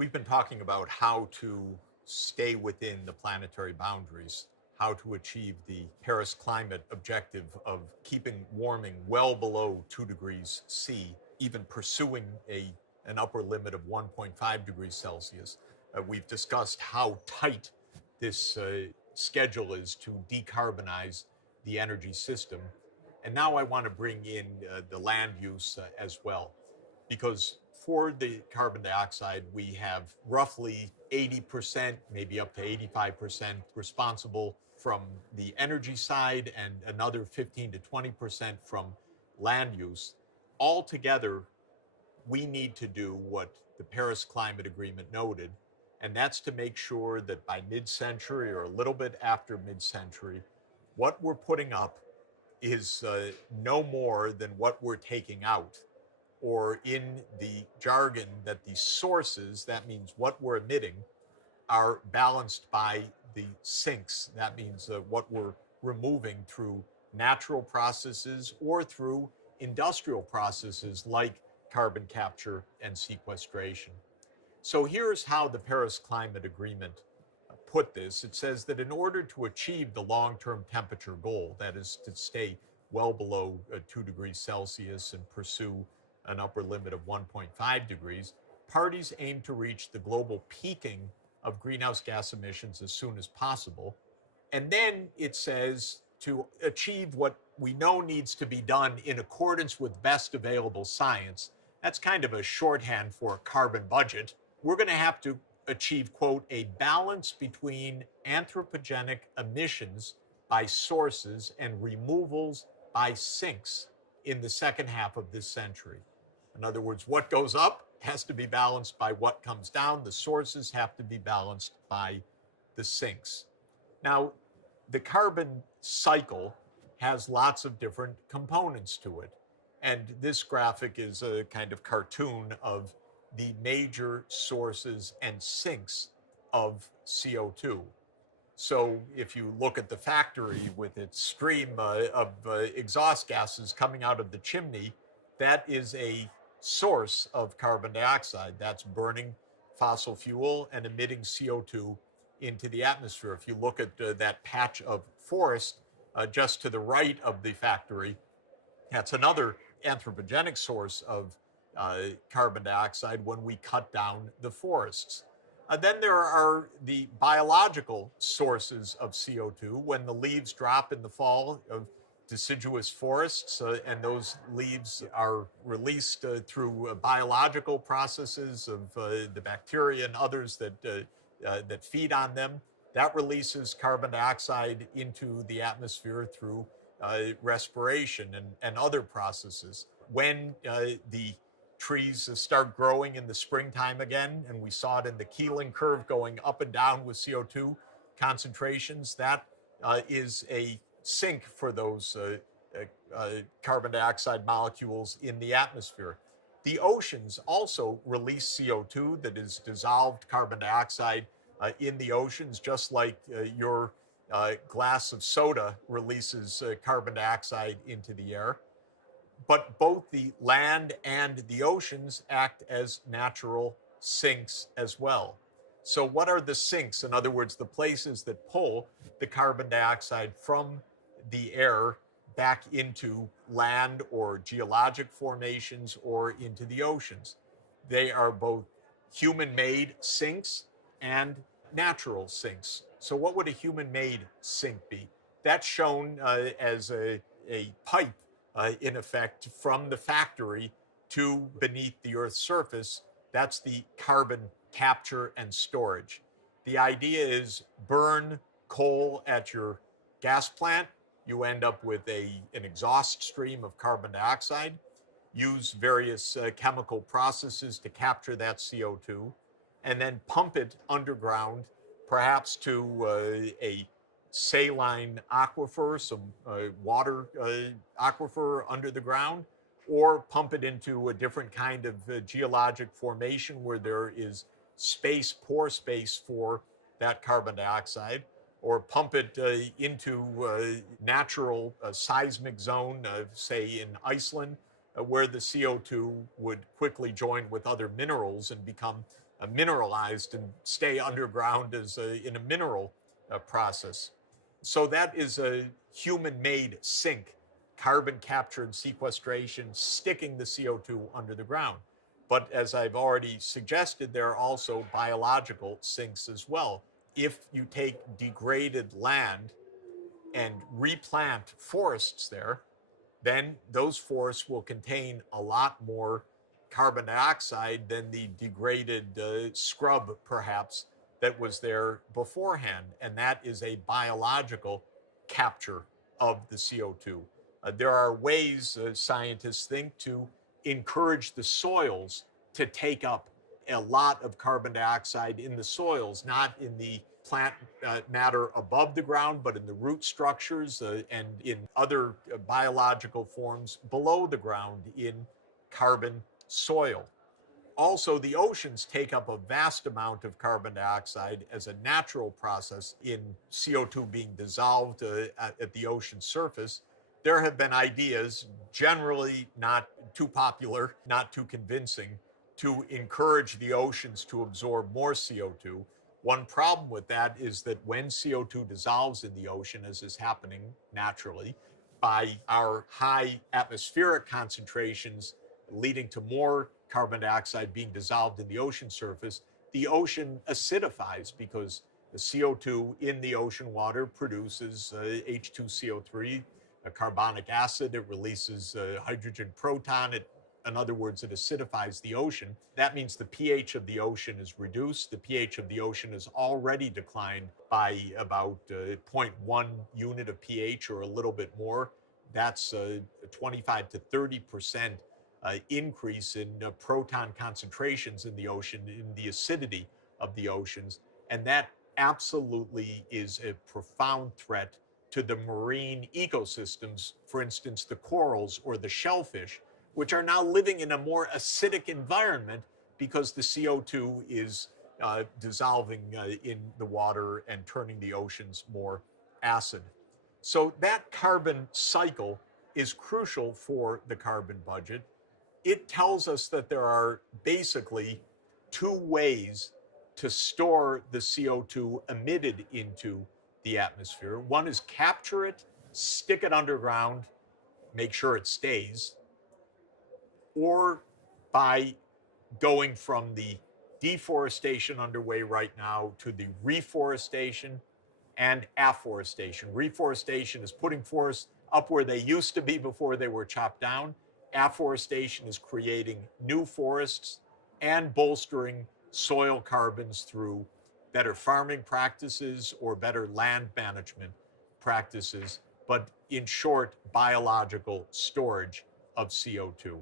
We've been talking about how to stay within the planetary boundaries, how to achieve the Paris climate objective of keeping warming well below 2 degrees C, even pursuing an upper limit of 1.5 degrees Celsius. We've discussed how tight this schedule is to decarbonize the energy system. And now I want to bring in the land use as well, because for the carbon dioxide, we have roughly 80%, maybe up to 85% responsible from the energy side and another 15 to 20% from land use. Altogether, we need to do what the Paris Climate Agreement noted, and that's to make sure that by mid-century or a little bit after mid-century, what we're putting up is no more than what we're taking out, or in the jargon, that the sources, that means what we're emitting, are balanced by the sinks. That means what we're removing through natural processes or through industrial processes like carbon capture and sequestration. So here's how the Paris Climate Agreement put this. It says that in order to achieve the long-term temperature goal, that is to stay well below 2 degrees Celsius and pursue an upper limit of 1.5 degrees, parties aim to reach the global peaking of greenhouse gas emissions as soon as possible. And then it says to achieve what we know needs to be done in accordance with best available science. That's kind of a shorthand for a carbon budget. We're going to have to achieve, quote, a balance between anthropogenic emissions by sources and removals by sinks in the second half of this century. In other words, what goes up has to be balanced by what comes down. The sources have to be balanced by the sinks. Now, the carbon cycle has lots of different components to it. And this graphic is a kind of cartoon of the major sources and sinks of CO2. So if you look at the factory with its stream of exhaust gases coming out of the chimney, that is a source of carbon dioxide. That's burning fossil fuel and emitting CO2 into the atmosphere. If you look at that patch of forest just to the right of the factory, that's another anthropogenic source of carbon dioxide when we cut down the forests. Then there are the biological sources of CO2 when the leaves drop in the fall of deciduous forests, and those leaves are released through biological processes of the bacteria and others that feed on them. That releases carbon dioxide into the atmosphere through respiration and other processes. When the trees start growing in the springtime again, and we saw it in the Keeling curve going up and down with CO2 concentrations, that is a sink for those carbon dioxide molecules in the atmosphere. The oceans also release CO2 that is dissolved carbon dioxide in the oceans, just like your glass of soda releases carbon dioxide into the air. But both the land and the oceans act as natural sinks as well. So what are the sinks? In other words, the places that pull the carbon dioxide from the air back into land or geologic formations or into the oceans. They are both human-made sinks and natural sinks. So what would a human-made sink be? That's shown as a pipe, in effect, from the factory to beneath the Earth's surface. That's the carbon capture and storage. The idea is burn coal at your gas plant, you end up with an exhaust stream of carbon dioxide, use various chemical processes to capture that CO2, and then pump it underground, perhaps to a saline aquifer, some water aquifer under the ground, or pump it into a different kind of geologic formation where there is space, pore space for that carbon dioxide, or pump it into a natural seismic zone, say in Iceland, where the CO2 would quickly join with other minerals and become mineralized and stay underground as in a mineral process. So that is a human-made sink, carbon capture and sequestration, sticking the CO2 under the ground. But as I've already suggested, there are also biological sinks as well. If you take degraded land and replant forests there, then those forests will contain a lot more carbon dioxide than the degraded scrub, perhaps, that was there beforehand. And that is a biological capture of the CO2. There are ways, scientists think, to encourage the soils to take up a lot of carbon dioxide in the soils, not in the plant matter above the ground, but in the root structures and in other biological forms below the ground in carbon soil. Also, the oceans take up a vast amount of carbon dioxide as a natural process in CO2 being dissolved at the ocean surface. There have been ideas, generally not too popular, not too convincing, to encourage the oceans to absorb more CO2. One problem with that is that when CO2 dissolves in the ocean, as is happening naturally, by our high atmospheric concentrations leading to more carbon dioxide being dissolved in the ocean surface, the ocean acidifies because the CO2 in the ocean water produces H2CO3, a carbonic acid. It releases hydrogen proton. In other words, it acidifies the ocean. That means the pH of the ocean is reduced. The pH of the ocean has already declined by about 0.1 unit of pH or a little bit more. That's 25 to 30% increase in proton concentrations in the ocean, in the acidity of the oceans. And that absolutely is a profound threat to the marine ecosystems, for instance, the corals or the shellfish, which are now living in a more acidic environment because the CO2 is dissolving in the water and turning the oceans more acid. So that carbon cycle is crucial for the carbon budget. It tells us that there are basically two ways to store the CO2 emitted into the atmosphere. One is capture it, stick it underground, make sure it stays, or by going from the deforestation underway right now to the reforestation and afforestation. Reforestation is putting forests up where they used to be before they were chopped down. Afforestation is creating new forests and bolstering soil carbons through better farming practices or better land management practices, but in short, biological storage of CO2.